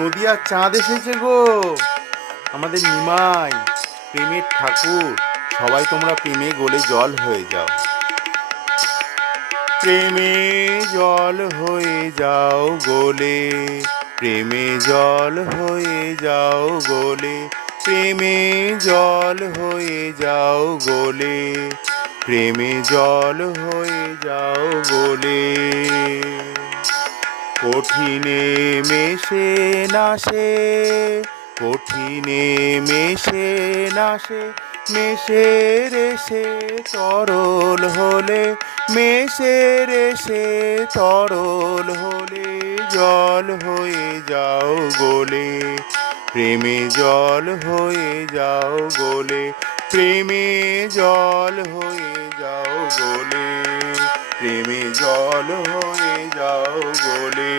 নদিয়ার চাঁদ এসেছে গো, আমাদের নিমাই, প্রেমের ঠাকুর। সবাই তোমরা প্রেমে গলে জল হয়ে যাও, প্রেমে জল হয়ে যাও গলে, প্রেমে জল হয়ে যাও গলে, প্রেমে জল হয়ে যাও গলে, প্রেমে জল হয়ে যাও গলে। কঠিনে মেশে নাশে, কঠিনে মেশে নাশে, মেশে রেশে তরল হলে, মেশে রেশে তরল হলে জল হয়ে যাও গলে, প্রেমে জল হয়ে যাও গলে, প্রেমে জল হয়ে যাও গলে, প্রেমে জল হয়ে যাও গলে।